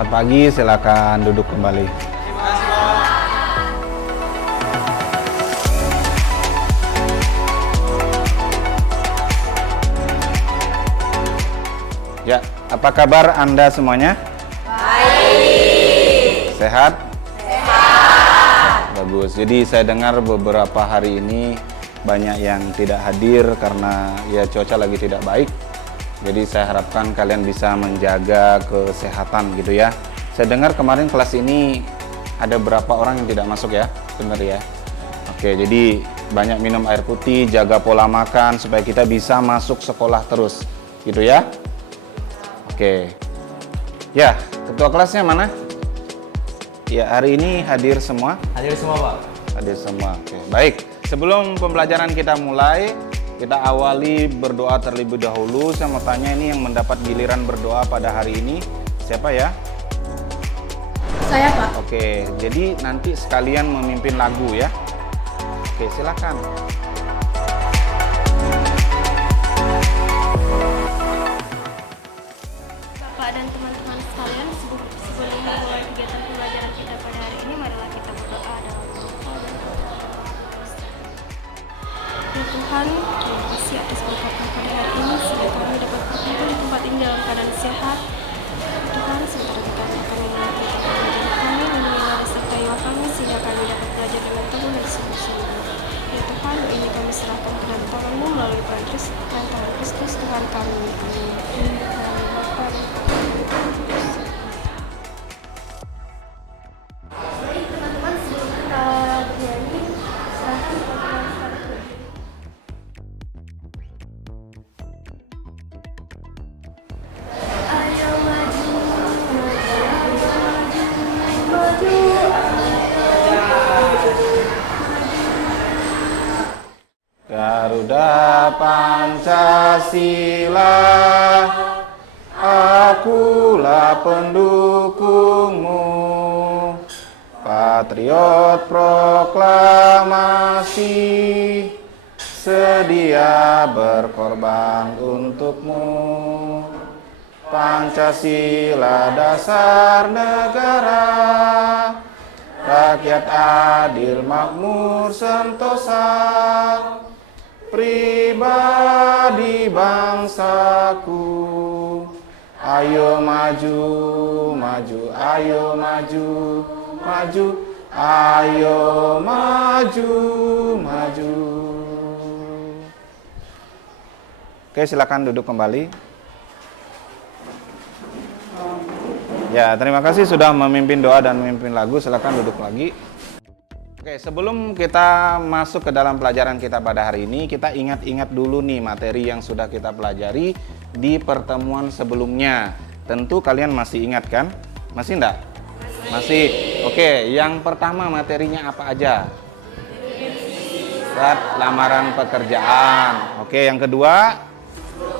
Selamat pagi, silakan duduk kembali. Ya, apa kabar Anda semuanya? Baik. Sehat? Sehat. Bagus. Jadi saya dengar beberapa hari ini banyak yang tidak hadir karena ya cuaca lagi tidak baik. Jadi saya harapkan kalian bisa menjaga kesehatan gitu ya. Saya dengar kemarin kelas ini ada berapa orang yang tidak masuk ya? Benar ya? Oke, jadi banyak minum air putih, jaga pola makan supaya kita bisa masuk sekolah terus. Gitu ya? Oke. Ya, ketua kelasnya mana? Ya, hari ini hadir semua? Hadir semua, Pak. Hadir semua. Oke, baik. Sebelum pembelajaran kita mulai, kita awali berdoa terlebih dahulu. Saya mau tanya ini yang mendapat giliran berdoa pada hari ini siapa ya? Saya, Pak. Oke, jadi nanti sekalian memimpin lagu ya. Oke, silakan. Bapak dan teman-teman sekalian, sebelum memulai kegiatan pembelajaran kita pada hari ini, marilah kita berdoa dalam nama Bapa dan Putra dan Roh Kudus. Ya Tuhan, terima kasih atas berkat-Mu pada hari ini sehingga kami dapat berkumpul di tempat ini dalam keadaan sehat. Ya Tuhan, sementara kita akan memulai pembelajaran kami, lindungilah dan sertai kami sehingga kami dapat belajar dengan teguh dan sungguh-sungguh. Ya Tuhan, doa ini kami serahkan ke dalam tangan-Mu melalui peran Kristus Tuhan kami. Amin. Dalam nama Bapa dan Putra dan Roh Kudus. Baik teman-teman, sebelum kita bernyanyi, silahkan teman-teman sekalian berdiri. Ayo maju, maju, Garuda Pancasila, akulah pendukungmu. Patriot proklamasi, sedia berkorban untukmu. Pancasila dasar negara, rakyat adil makmur sentosa, pribadi bangsaku. Ayo maju, maju, ayo maju, maju, ayo maju, maju. Oke, silakan duduk kembali. Ya, terima kasih sudah memimpin doa dan memimpin lagu. Silakan duduk lagi. Oke, sebelum kita masuk ke dalam pelajaran kita pada hari ini, kita ingat-ingat dulu nih materi yang sudah kita pelajari di pertemuan sebelumnya. Tentu kalian masih ingat kan? Masih enggak? Masih. Oke, yang pertama materinya apa aja? Surat lamaran pekerjaan. Oke, yang kedua,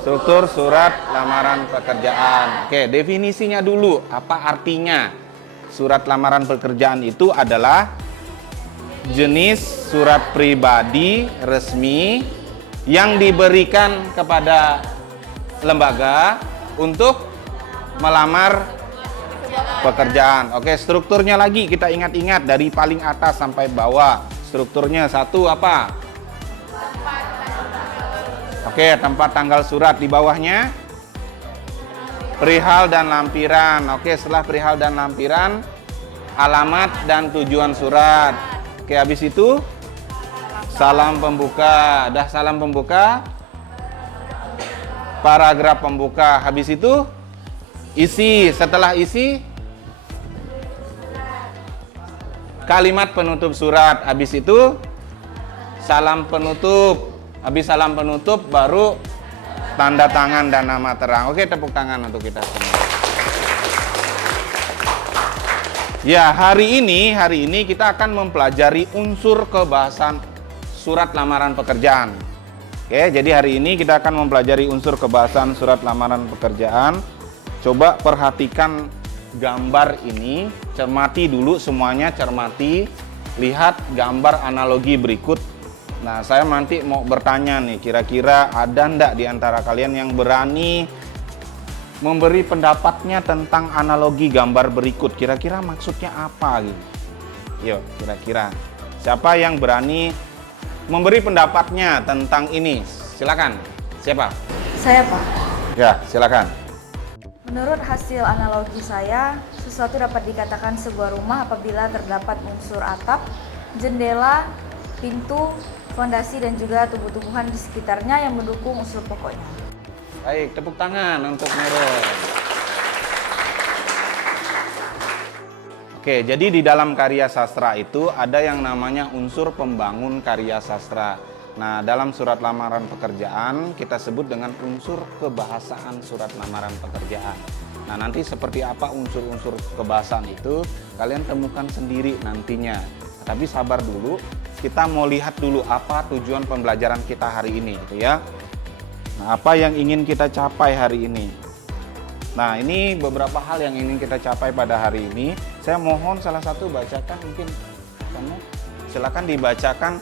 struktur surat lamaran pekerjaan. Oke, definisinya dulu. Apa artinya? Surat lamaran pekerjaan itu adalah jenis surat pribadi resmi yang diberikan kepada lembaga untuk melamar pekerjaan. Oke, strukturnya lagi kita ingat-ingat dari paling atas sampai bawah. Strukturnya satu apa? Oke, tempat tanggal surat di bawahnya perihal dan lampiran. Oke, setelah perihal dan lampiran, alamat dan tujuan surat. Oke, habis itu salam pembuka. Dah salam pembuka, paragraf pembuka. Habis itu isi. Setelah isi, kalimat penutup surat. Habis itu salam penutup. Habis salam penutup baru tanda tangan dan nama terang. Oke, tepuk tangan untuk kita semua. Ya, hari ini kita akan mempelajari unsur kebahasan surat lamaran pekerjaan. Oke, jadi hari ini kita akan mempelajari unsur kebahasan surat lamaran pekerjaan. Coba perhatikan gambar ini, cermati dulu semuanya, cermati. Lihat gambar analogi berikut. Nah, saya nanti mau bertanya nih, kira-kira ada ndak di antara kalian yang berani memberi pendapatnya tentang analogi gambar berikut. Kira-kira maksudnya apa gitu? Yuk, kira-kira siapa yang berani memberi pendapatnya tentang ini? Silakan. Siapa? Saya, Pak. Ya, silakan. Menurut hasil analogi saya, sesuatu dapat dikatakan sebuah rumah apabila terdapat unsur atap, jendela, pintu, fondasi, dan juga tumbuh-tumbuhan di sekitarnya yang mendukung unsur pokoknya. Baik, tepuk tangan untuk Meron. Oke, jadi di dalam karya sastra itu ada yang namanya unsur pembangun karya sastra. Nah, dalam surat lamaran pekerjaan kita sebut dengan unsur kebahasaan surat lamaran pekerjaan. Nah, nanti seperti apa unsur-unsur kebahasaan itu kalian temukan sendiri nantinya. Tapi sabar dulu, kita mau lihat dulu apa tujuan pembelajaran kita hari ini gitu ya. Nah, apa yang ingin kita capai hari ini? Nah, ini beberapa hal yang ingin kita capai pada hari ini. Saya mohon salah satu bacakan, mungkin kamu silakan dibacakan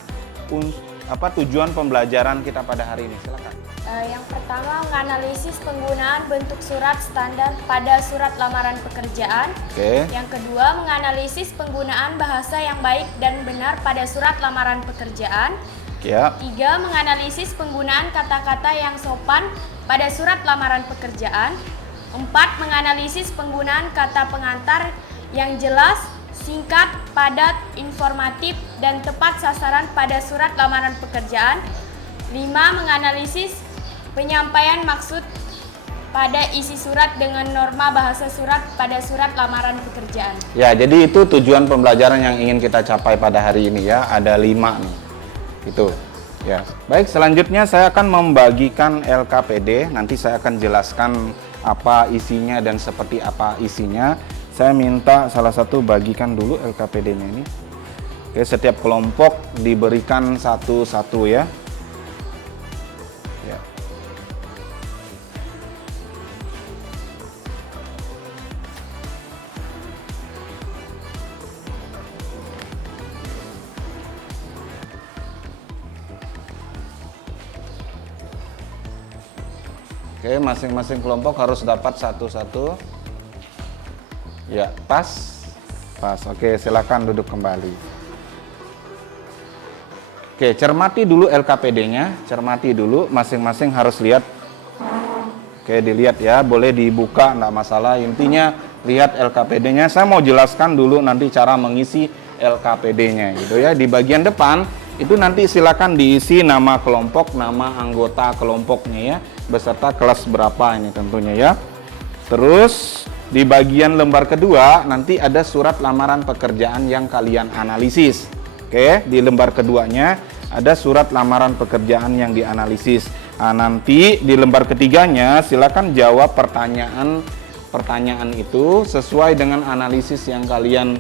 tujuan pembelajaran kita pada hari ini. Silakan. Yang pertama, menganalisis penggunaan bentuk surat standar pada surat lamaran pekerjaan. Oke. Yang kedua, menganalisis penggunaan bahasa yang baik dan benar pada surat lamaran pekerjaan. Ya. 3. Menganalisis penggunaan kata-kata yang sopan pada surat lamaran pekerjaan. 4. Menganalisis penggunaan kata pengantar yang jelas, singkat, padat, informatif, dan tepat sasaran pada surat lamaran pekerjaan. 5. Menganalisis penyampaian maksud pada isi surat dengan norma bahasa surat pada surat lamaran pekerjaan. Ya, jadi itu tujuan pembelajaran yang ingin kita capai pada hari ini ya. Ada 5 nih. Itu. Ya. Baik, selanjutnya saya akan membagikan LKPD. Nanti saya akan jelaskan apa isinya dan seperti apa isinya. Saya minta salah satu bagikan dulu LKPD-nya ini. Oke, setiap kelompok diberikan satu-satu ya. Ya. Oke, masing-masing kelompok harus dapat satu-satu. Ya, pas. Pas. Oke, silakan duduk kembali. Oke, cermati dulu LKPD-nya. Cermati dulu, masing-masing harus lihat. Oke, dilihat ya. Boleh dibuka, enggak masalah. Intinya, lihat LKPD-nya. Saya mau jelaskan dulu nanti cara mengisi LKPD-nya gitu ya. Di bagian depan, itu nanti silakan diisi nama kelompok, nama anggota kelompoknya ya, beserta kelas berapa ini tentunya ya. Terus di bagian lembar kedua nanti ada surat lamaran pekerjaan yang kalian analisis. Oke, di lembar keduanya ada surat lamaran pekerjaan yang dianalisis. Nah, nanti di lembar ketiganya silakan jawab pertanyaan itu sesuai dengan analisis yang kalian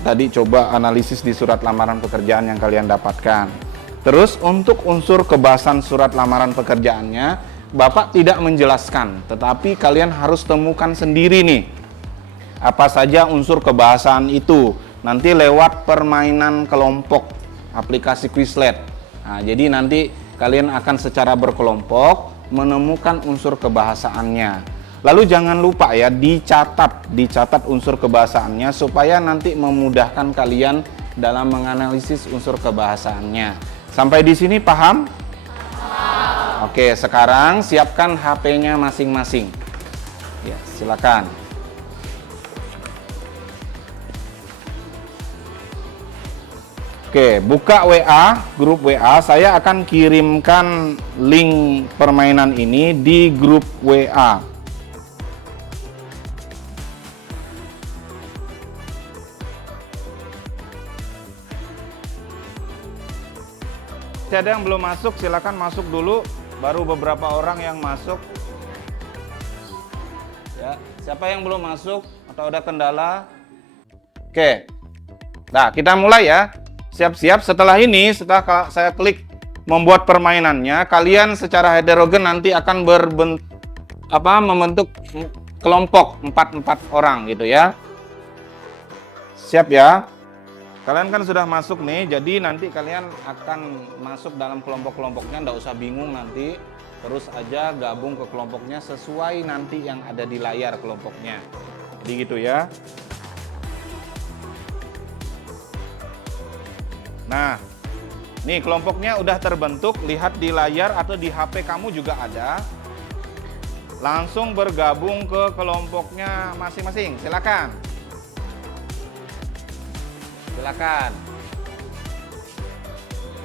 tadi coba analisis di surat lamaran pekerjaan yang kalian dapatkan. Terus untuk unsur kebahasan surat lamaran pekerjaannya, Bapak tidak menjelaskan, tetapi kalian harus temukan sendiri nih. Apa saja unsur kebahasaan itu, nanti lewat permainan kelompok aplikasi Quizlet. Nah, jadi nanti kalian akan secara berkelompok menemukan unsur kebahasaannya. Lalu jangan lupa ya, dicatat unsur kebahasaannya supaya nanti memudahkan kalian dalam menganalisis unsur kebahasaannya. Sampai di sini paham? Oke, sekarang siapkan HP-nya masing-masing. Ya, silakan. Oke, buka WA, grup WA. Saya akan kirimkan link permainan ini di grup WA. Ada yang belum masuk, silakan masuk dulu. Baru beberapa orang yang masuk. Ya, siapa yang belum masuk atau ada kendala? Oke. Nah, kita mulai ya. Siap-siap. Setelah ini, setelah saya klik membuat permainannya, kalian secara heterogen nanti akan membentuk kelompok 4 orang gitu ya. Siap ya? Kalian kan sudah masuk nih, jadi nanti kalian akan masuk dalam kelompok-kelompoknya, nggak usah bingung nanti. terus aja gabung ke kelompoknya sesuai nanti yang ada di layar kelompoknya. Jadi gitu ya. Nah, nih kelompoknya udah terbentuk, lihat di layar atau di HP kamu juga ada. Langsung bergabung ke kelompoknya masing-masing. Silakan. Silakan.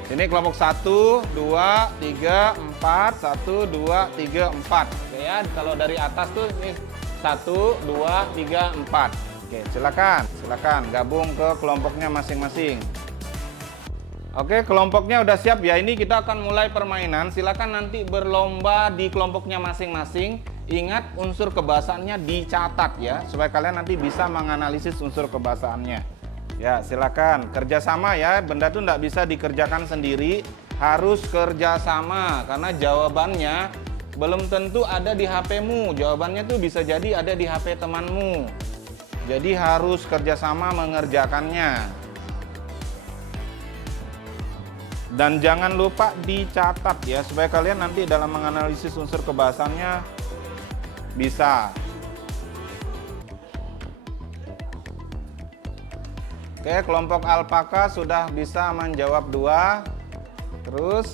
Ini kelompok 1, 2, 3, 4, 1, 2, 3, 4. Oke ya, kalau dari atas tuh ini 1, 2, 3, 4. Oke, silakan. Silakan gabung ke kelompoknya masing-masing. Oke, kelompoknya udah siap ya. Ini kita akan mulai permainan. Silakan nanti berlomba di kelompoknya masing-masing. Ingat unsur kebahasaannya dicatat ya, supaya kalian nanti bisa menganalisis unsur kebahasaannya. Ya, silakan kerjasama ya. Benda tuh nggak bisa dikerjakan sendiri, harus kerjasama karena jawabannya belum tentu ada di HP-mu. Jawabannya tuh bisa jadi ada di HP temanmu. Jadi harus kerjasama mengerjakannya. Dan jangan lupa dicatat ya, supaya kalian nanti dalam menganalisis unsur kebahasaannya bisa. Oke, kelompok alpaka sudah bisa menjawab 2. Terus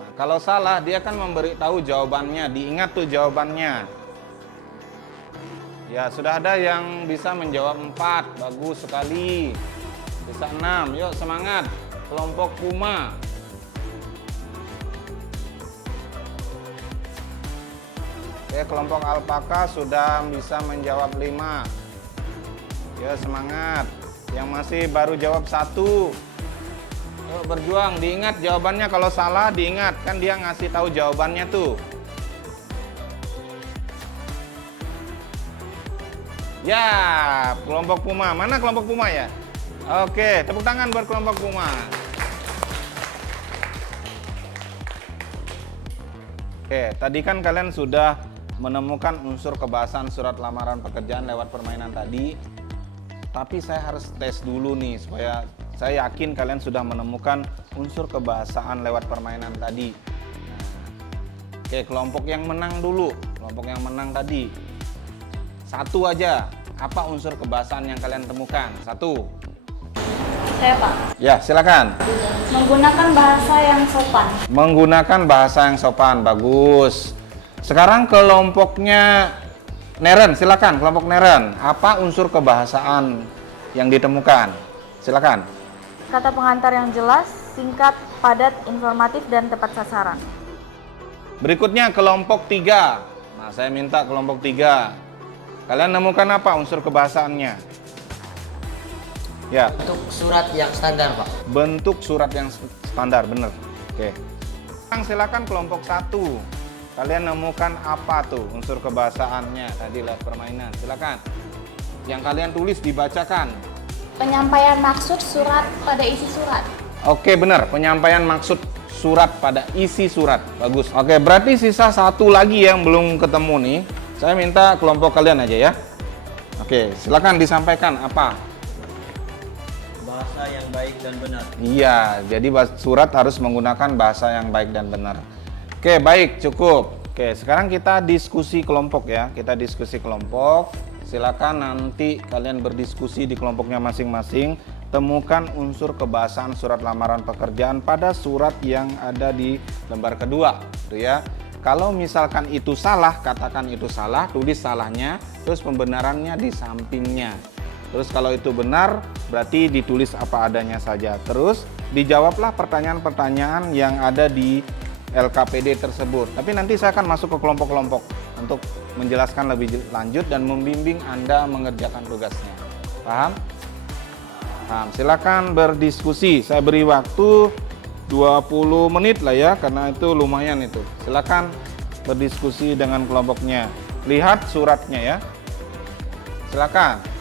nah, kalau salah dia akan memberitahu jawabannya. Diingat tuh jawabannya. Ya, sudah ada yang bisa menjawab 4. Bagus sekali. Bisa 6. Yuk semangat. Kelompok puma. Oke, kelompok alpaka sudah bisa menjawab 5. Ya, semangat. Yang masih baru jawab 1. Yuk berjuang, diingat jawabannya. Kalau salah diingat, kan dia ngasih tahu jawabannya tuh. Ya, kelompok puma. Mana kelompok puma ya? Oke, tepuk tangan buat kelompok puma. Oke, tadi kan kalian sudah menemukan unsur kebahasaan surat lamaran pekerjaan lewat permainan tadi. Tapi saya harus tes dulu nih, supaya saya yakin kalian sudah menemukan unsur kebahasaan lewat permainan tadi. Nah, oke, kelompok yang menang dulu. Kelompok yang menang tadi. 1 aja, apa unsur kebahasaan yang kalian temukan? 1. Saya Pak. Ya, silakan. Menggunakan bahasa yang sopan. Menggunakan bahasa yang sopan, bagus. Sekarang kelompoknya Neren, silakan kelompok Neren. Apa unsur kebahasaan yang ditemukan? Silakan. Kata pengantar yang jelas, singkat, padat, informatif, dan tepat sasaran. Berikutnya kelompok 3. Nah, saya minta kelompok 3. Kalian nemukan apa unsur kebahasaannya? Ya. Bentuk surat yang standar, Pak. Bentuk surat yang standar, bener. Oke. Sekarang silakan kelompok 1. Kalian nemukan apa tuh unsur kebahasaannya tadi lewat permainan? Silakan. Yang kalian tulis dibacakan. Penyampaian maksud surat pada isi surat. Oke, benar. Penyampaian maksud surat pada isi surat. Bagus. Oke, berarti sisa 1 lagi yang belum ketemu nih. Saya minta kelompok kalian aja ya. Oke, silakan disampaikan apa? Bahasa yang baik dan benar. Iya, jadi surat harus menggunakan bahasa yang baik dan benar. Oke, baik, cukup. Oke, sekarang kita diskusi kelompok ya. Kita diskusi kelompok. Silakan nanti kalian berdiskusi di kelompoknya masing-masing. Temukan unsur kebahasaan surat lamaran pekerjaan pada surat yang ada di lembar kedua, gitu ya. Kalau misalkan itu salah, katakan itu salah, tulis salahnya, terus pembenarannya di sampingnya. Terus kalau itu benar, berarti ditulis apa adanya saja. Terus dijawablah pertanyaan-pertanyaan yang ada di LKPD tersebut. Tapi nanti saya akan masuk ke kelompok-kelompok untuk menjelaskan lebih lanjut dan membimbing Anda mengerjakan tugasnya. Paham? Paham. Silakan berdiskusi. Saya beri waktu 20 menit lah ya, karena itu lumayan itu. Silakan berdiskusi dengan kelompoknya. Lihat suratnya ya. Silakan.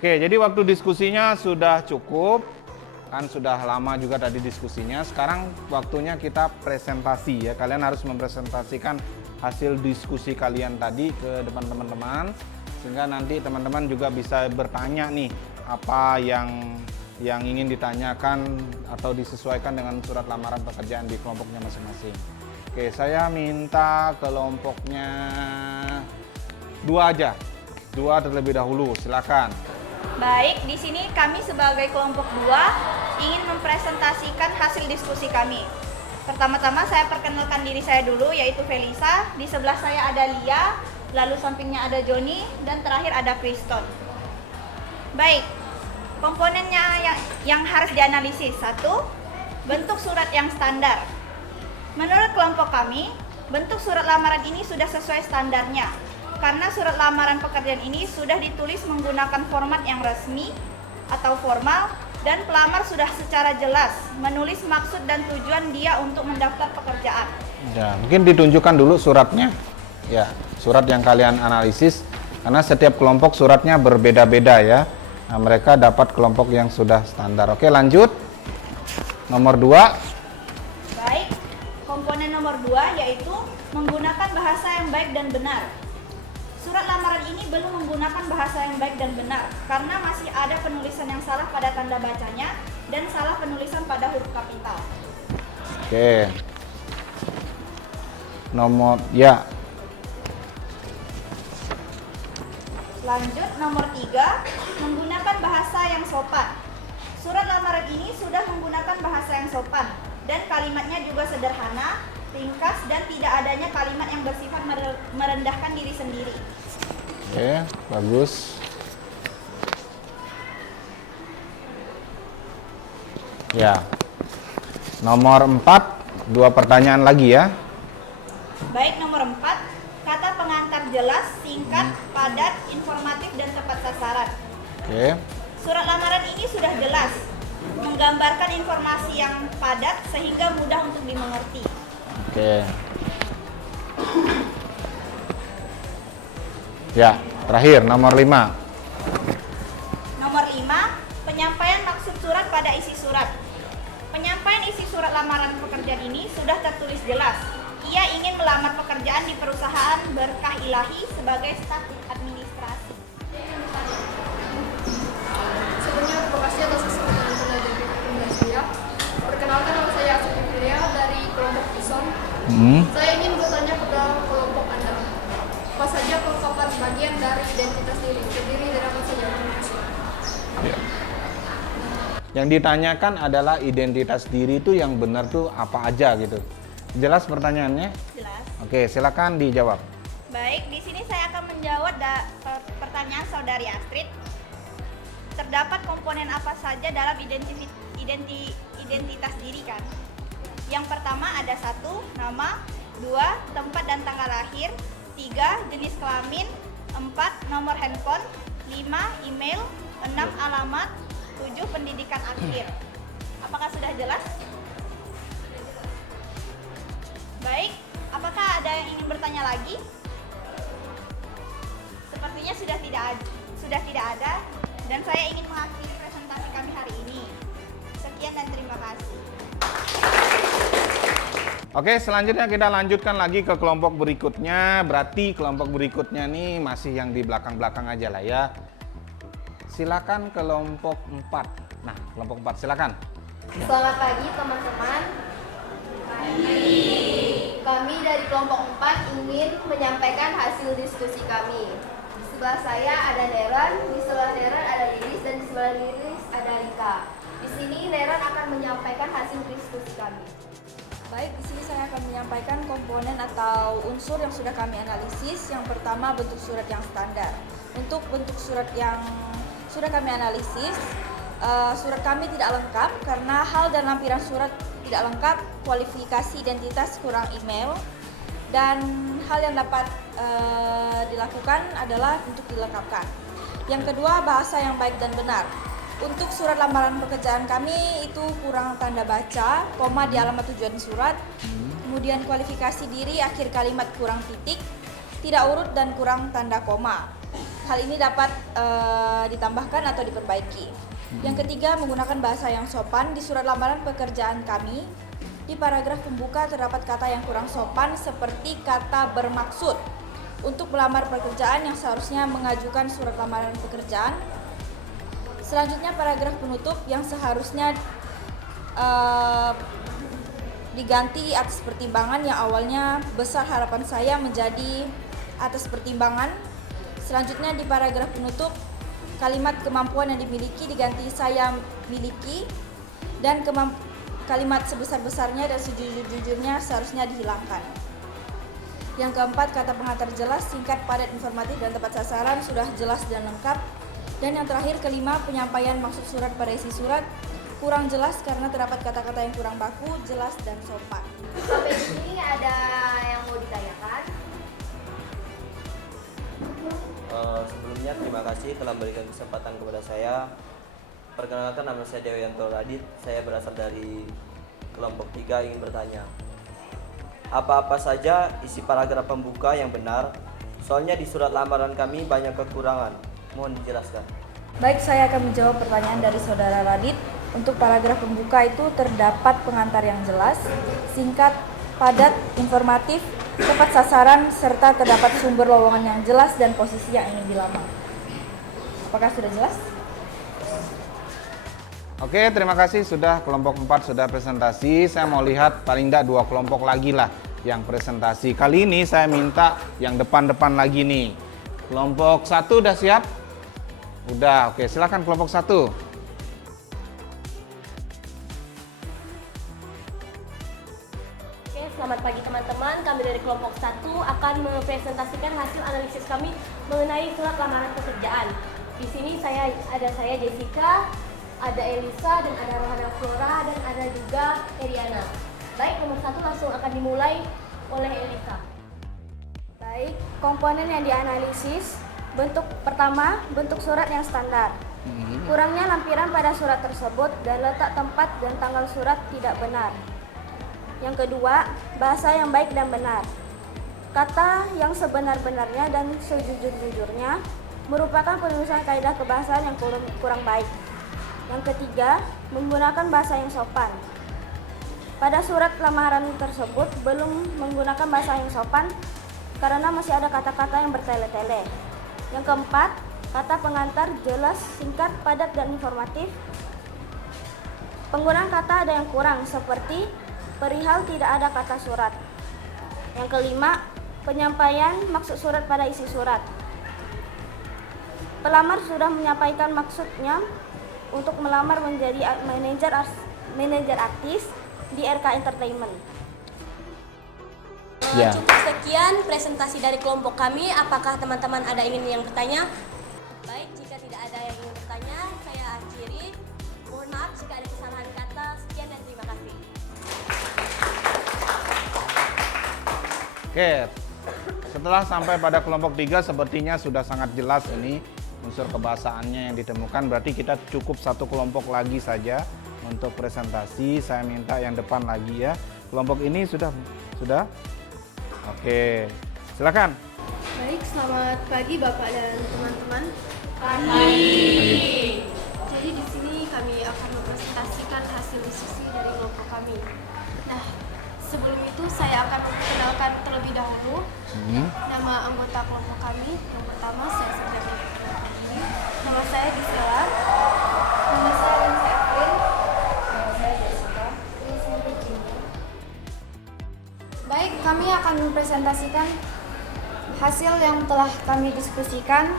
Oke, jadi waktu diskusinya sudah cukup. Kan sudah lama juga tadi diskusinya. Sekarang waktunya kita presentasi ya. Kalian harus mempresentasikan hasil diskusi kalian tadi ke depan teman-teman. Sehingga nanti teman-teman juga bisa bertanya nih apa yang ingin ditanyakan atau disesuaikan dengan surat lamaran pekerjaan di kelompoknya masing-masing. Oke, saya minta kelompoknya 2 aja. 2 terlebih dahulu, silakan. Baik, di sini kami sebagai kelompok 2 ingin mempresentasikan hasil diskusi kami. Pertama-tama saya perkenalkan diri saya dulu, yaitu Felisa. Di sebelah saya ada Lia, lalu sampingnya ada Joni, dan terakhir ada Kriston. Baik, komponennya yang harus dianalisis. 1. Bentuk surat yang standar. Menurut kelompok kami, bentuk surat lamaran ini sudah sesuai standarnya. Karena surat lamaran pekerjaan ini sudah ditulis menggunakan format yang resmi atau formal, dan pelamar sudah secara jelas menulis maksud dan tujuan dia untuk mendaftar pekerjaan. Ya, mungkin ditunjukkan dulu suratnya. Ya, surat yang kalian analisis, karena setiap kelompok suratnya berbeda-beda ya. Nah, mereka dapat kelompok yang sudah standar. Oke, lanjut. Nomor 2. Baik, komponen nomor 2 yaitu menggunakan bahasa yang baik dan benar. Surat lamaran ini belum menggunakan bahasa yang baik dan benar karena masih ada penulisan yang salah pada tanda bacanya dan salah penulisan pada huruf kapital. Oke. Nomor ya. Lanjut, nomor 3, menggunakan bahasa yang sopan. Surat lamaran ini sudah menggunakan bahasa yang sopan dan kalimatnya juga sederhana, ringkas, dan tidak adanya kalimat yang bersifat merendahkan diri sendiri. Oke, bagus. Ya. Nomor 4, 2 pertanyaan lagi ya. Baik, nomor 4, kata pengantar jelas, singkat, padat, informatif, dan tepat sasaran. Oke. Surat lamaran ini sudah jelas, menggambarkan informasi yang padat sehingga mudah untuk dimengerti. Oke. Ya, terakhir nomor 5. Nomor 5, penyampaian maksud surat pada isi surat. Penyampaian isi surat lamaran pekerjaan ini sudah tertulis jelas. Ia ingin melamar pekerjaan di perusahaan Berkah Ilahi sebagai staf administrasi. Sebelumnya terima kasih atas kesempatan belajar di Indonesia. Perkenalkan, nama saya Asri Firia dari kelompok Ison. Saya ingin bertanya kepada kelompok Anda. Apa saja kelengkapan bagian dari identitas diri? Terdiri dari apa saja? Ya. Yang ditanyakan adalah identitas diri itu yang benar tuh apa aja gitu. Jelas pertanyaannya? Jelas. Oke, silakan dijawab. Baik, di sini saya akan menjawab pertanyaan saudari Astrid. Terdapat komponen apa saja dalam identitas diri kan? Yang pertama ada 1, nama, 2, tempat dan tanggal lahir, 3, jenis kelamin, 4, nomor handphone, 5, email, 6, alamat, 7, pendidikan akhir. Apakah sudah jelas? Baik, apakah ada yang ingin bertanya lagi? Sepertinya sudah tidak ada, dan saya ingin mengakhiri presentasi kami hari ini. Sekian dan terima kasih. Oke, selanjutnya kita lanjutkan lagi ke kelompok berikutnya. Berarti kelompok berikutnya nih masih yang di belakang-belakang aja lah ya. Silakan kelompok 4. Nah, kelompok 4 silakan. Selamat pagi teman-teman. Kami dari kelompok 4 ingin menyampaikan hasil diskusi kami. Di sebelah saya ada Neran, di sebelah Neran ada Lilis, dan di sebelah Lilis ada Rika. Di sini Neran akan menyampaikan hasil diskusi kami. Baik, di sini saya akan menyampaikan komponen atau unsur yang sudah kami analisis. Yang pertama, bentuk surat yang standar. Untuk bentuk surat yang sudah kami analisis, surat kami tidak lengkap karena hal dan lampiran surat tidak lengkap, kualifikasi identitas kurang email, dan hal yang dapat dilakukan adalah untuk dilengkapkan. Yang kedua, bahasa yang baik dan benar. Untuk surat lamaran pekerjaan kami itu kurang tanda baca, koma di alamat tujuan surat, kemudian kualifikasi diri akhir kalimat kurang titik, tidak urut dan kurang tanda koma. hal ini dapat ditambahkan atau diperbaiki. Yang ketiga, menggunakan bahasa yang sopan. Di surat lamaran pekerjaan kami, di paragraf pembuka terdapat kata yang kurang sopan seperti kata bermaksud. Untuk melamar pekerjaan yang seharusnya mengajukan surat lamaran pekerjaan. Selanjutnya paragraf penutup yang seharusnya diganti atas pertimbangan yang awalnya besar harapan saya menjadi atas pertimbangan. Selanjutnya di paragraf penutup kalimat kemampuan yang dimiliki diganti saya miliki, dan kalimat sebesar-besarnya dan sejujur-jujurnya seharusnya dihilangkan. Yang keempat, kata pengantar jelas, singkat, padat, informatif, dan tepat sasaran sudah jelas dan lengkap. Dan yang terakhir, kelima, penyampaian maksud surat pada isi surat kurang jelas karena terdapat kata-kata yang kurang baku, jelas, dan sopan. Sampai di sini ada yang mau ditanyakan? Sebelumnya terima kasih telah memberikan kesempatan kepada saya. Perkenalkan, nama saya Dewianto Radit. Saya berasal dari kelompok 3, ingin bertanya. Apa-apa saja isi paragraf pembuka yang benar? Soalnya di surat lamaran kami banyak kekurangan. Mohon dijelaskan. Baik, saya akan menjawab pertanyaan dari saudara Radit. Untuk paragraf pembuka itu terdapat pengantar yang jelas, singkat, padat, informatif, tepat sasaran, serta terdapat sumber lowongan yang jelas dan posisi yang ingin dilamar. Apakah sudah jelas? Oke, terima kasih sudah kelompok 4 sudah presentasi. Saya mau lihat paling tidak 2 kelompok lagi lah yang presentasi. Kali ini saya minta yang depan-depan lagi nih. Kelompok 1 udah siap? Udah, oke, silakan kelompok 1. Oke, selamat pagi teman-teman. Kami dari kelompok 1 akan mempresentasikan hasil analisis kami mengenai surat lamaran pekerjaan. Di sini ada saya Jessica, ada Elisa, dan ada Rohana Flora, dan ada juga Eriana. Baik, nomor 1 langsung akan dimulai oleh Elisa. Baik, komponen yang dianalisis. Bentuk pertama, bentuk surat yang standar. Kurangnya lampiran pada surat tersebut dan letak tempat dan tanggal surat tidak benar. Yang kedua, bahasa yang baik dan benar. Kata yang sebenar-benarnya dan sejujur-jujurnya merupakan penulisan kaidah kebahasaan yang kurang baik. Yang ketiga, menggunakan bahasa yang sopan. Pada surat lamaran tersebut belum menggunakan bahasa yang sopan karena masih ada kata-kata yang bertele-tele. Yang keempat, kata pengantar jelas, singkat, padat, dan informatif. Penggunaan kata ada yang kurang seperti perihal tidak ada kata surat. Yang kelima, penyampaian maksud surat pada isi surat. Pelamar sudah menyampaikan maksudnya untuk melamar menjadi manajer artis di RK Entertainment. Ya. Cukup sekian presentasi dari kelompok kami. Apakah teman-teman ada yang bertanya? Baik, jika tidak ada yang ingin bertanya, saya akhiri. Mohon maaf jika ada kesalahan kata. Sekian dan terima kasih. Oke, setelah sampai pada kelompok 3 sepertinya sudah sangat jelas ini unsur kebahasaannya yang ditemukan. Berarti kita cukup 1 kelompok lagi saja untuk presentasi. Saya minta yang depan lagi ya. Kelompok ini sudah? Oke, silakan. Baik, selamat pagi Bapak dan teman-teman. Jadi di sini kami akan mempresentasikan hasil diskusi dari kelompok kami. Nah, sebelum itu saya akan memperkenalkan terlebih dahulu nama anggota kelompok kami. Yang pertama saya sedang nama saya Gisela. Nama saya Linsa Evelyn. Nama saya Jessica. Baik, kami akan mempresentasikan hasil yang telah kami diskusikan.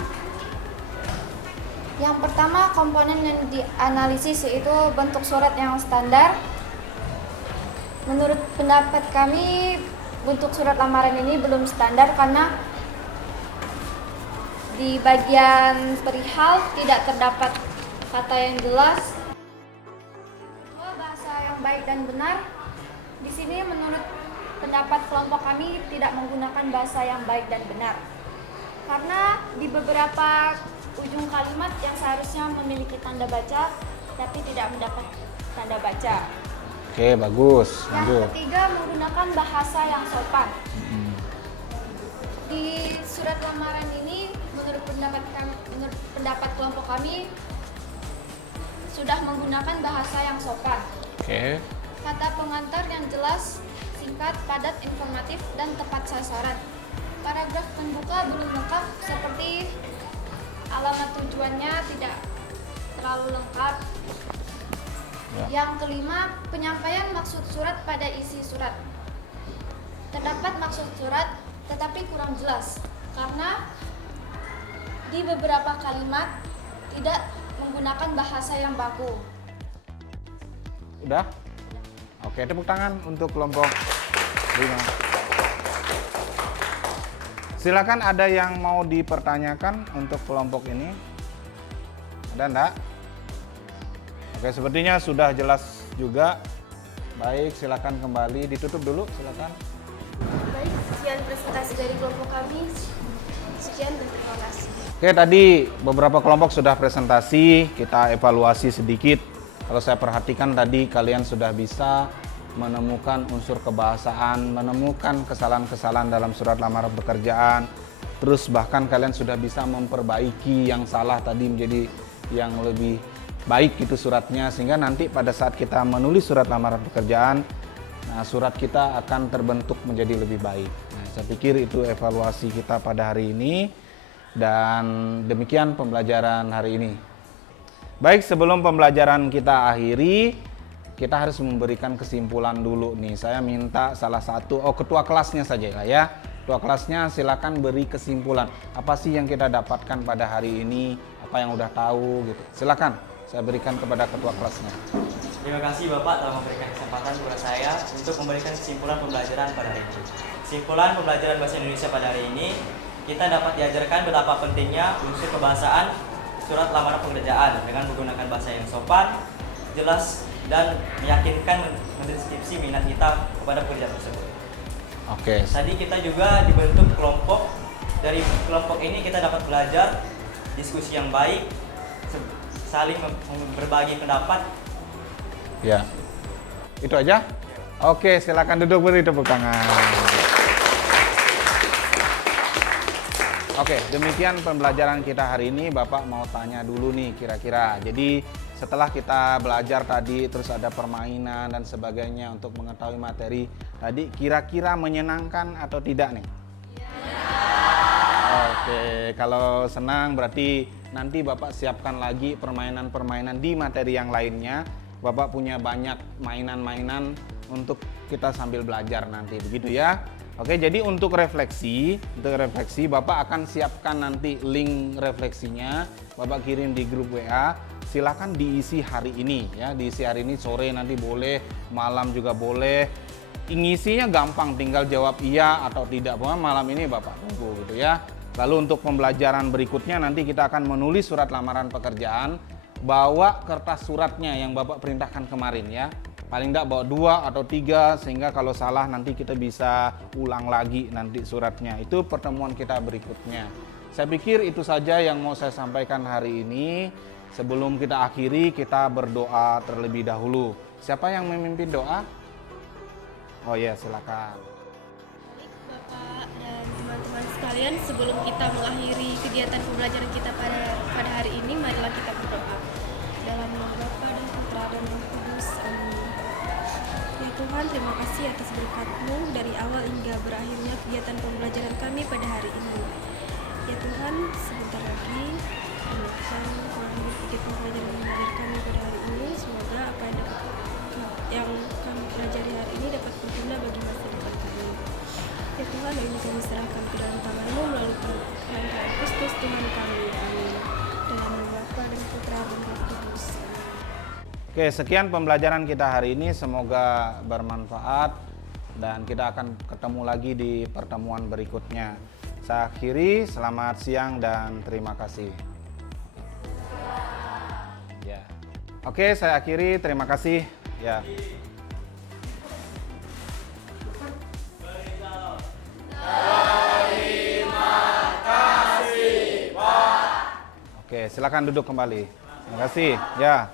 Yang pertama, komponen yang dianalisis yaitu bentuk surat yang standar. Menurut pendapat kami, bentuk surat lamaran ini belum standar karena di bagian perihal tidak terdapat kata yang jelas. Bahasa yang baik dan benar. Di sini menurut pendapat kelompok kami tidak menggunakan bahasa yang baik dan benar. Karena di beberapa ujung kalimat yang seharusnya memiliki tanda baca tapi tidak mendapat tanda baca. Oke, bagus. Yang Lanjut. ketiga, menggunakan bahasa yang sopan. Di surat lamaran ini menurut pendapat kelompok kami sudah menggunakan bahasa yang sopan. Oke. Kata pengantar yang jelas, singkat, padat, informatif, dan tepat sasaran. Paragraf pembuka belum lengkap seperti alamat tujuannya tidak terlalu lengkap. Ya. Yang kelima, penyampaian maksud surat pada isi surat. Terdapat maksud surat tetapi kurang jelas karena di beberapa kalimat tidak menggunakan bahasa yang baku. Udah? Oke, tepuk tangan untuk kelompok 5. Silakan, ada yang mau dipertanyakan untuk kelompok ini? Ada enggak? Oke, sepertinya sudah jelas juga. Baik, silakan kembali, ditutup dulu, silakan. Baik, sekian presentasi dari kelompok kami. Sekian dan terima kasih. Oke, tadi beberapa kelompok sudah presentasi, kita evaluasi sedikit. Kalau saya perhatikan tadi kalian sudah bisa menemukan unsur kebahasaan, menemukan kesalahan-kesalahan dalam surat lamaran pekerjaan. Terus bahkan kalian sudah bisa memperbaiki yang salah tadi menjadi yang lebih baik itu suratnya, sehingga nanti pada saat kita menulis surat lamaran pekerjaan, nah, surat kita akan terbentuk menjadi lebih baik. Nah, saya pikir itu evaluasi kita pada hari ini, dan demikian pembelajaran hari ini. Baik, sebelum pembelajaran kita akhiri, kita harus memberikan kesimpulan dulu nih. Saya minta salah satu, ketua kelasnya saja lah ya. Ketua kelasnya silakan beri kesimpulan. Apa sih yang kita dapatkan pada hari ini? Apa yang udah tahu gitu. Silakan, saya berikan kepada ketua kelasnya. Terima kasih Bapak telah memberikan kesempatan kepada saya untuk memberikan kesimpulan pembelajaran pada hari ini. Kesimpulan pembelajaran bahasa Indonesia pada hari ini, kita dapat diajarkan betapa pentingnya unsur kebahasaan surat lamaran pekerjaan dengan menggunakan bahasa yang sopan, jelas, dan meyakinkan mendeskripsi minat kita kepada pekerjaan tersebut. Oke. Tadi kita juga dibentuk kelompok. Dari kelompok ini kita dapat belajar diskusi yang baik, saling berbagi pendapat. Ya. Itu aja? Oke, silakan duduk, beri tepuk tangan. Oke, demikian pembelajaran kita hari ini. Bapak mau tanya dulu nih kira-kira. Jadi setelah kita belajar tadi, terus ada permainan dan sebagainya untuk mengetahui materi tadi, kira-kira menyenangkan atau tidak nih? Oke, kalau senang berarti nanti Bapak siapkan lagi permainan-permainan di materi yang lainnya. Bapak punya banyak mainan-mainan untuk kita sambil belajar nanti, begitu ya. Oke, jadi untuk refleksi Bapak akan siapkan nanti link refleksinya. Bapak kirim di grup WA. Silahkan diisi hari ini ya, diisi hari ini, sore nanti boleh, malam juga boleh. Ngisinya gampang, tinggal jawab iya atau tidak. Pokoknya malam ini Bapak tunggu gitu ya. Lalu untuk pembelajaran berikutnya nanti kita akan menulis surat lamaran pekerjaan. Bawa kertas suratnya yang Bapak perintahkan kemarin ya. Paling enggak bawa 2 atau 3, sehingga kalau salah nanti kita bisa ulang lagi nanti suratnya. Itu pertemuan kita berikutnya. Saya pikir itu saja yang mau saya sampaikan hari ini. Sebelum kita akhiri, kita berdoa terlebih dahulu. Siapa yang memimpin doa? Oh ya, silakan. Baik, Bapak dan teman-teman sekalian, sebelum kita mengakhiri kegiatan pembelajaran kita pada hari ini, marilah kita berdoa. Dalam nama Bapa dan Putra dan Roh Kudus. Amin. Ya Tuhan, terima kasih atas berkat-Mu dari awal hingga berakhirnya kegiatan pembelajaran kami pada hari ini. Ya Tuhan, sebentar lagi akan mengakhiri kegiatan pembelajaran kami pada hari ini. Semoga apa yang kami pelajari hari ini dapat berguna bagi masa depan kami. Ya Tuhan, ini kami serahkan ke dalam tangan-Mu melalui pengangkatan Kristus Tuhan kami. Amin. Dalam nama Bapa dan Putra dan Roh Kudus. Oke, sekian pembelajaran kita hari ini. Semoga bermanfaat dan kita akan ketemu lagi di pertemuan berikutnya. Saya akhiri, selamat siang dan terima kasih. Ya. Oke, saya akhiri, terima kasih. Ya. Oke, silakan duduk kembali. Terima kasih. Ya.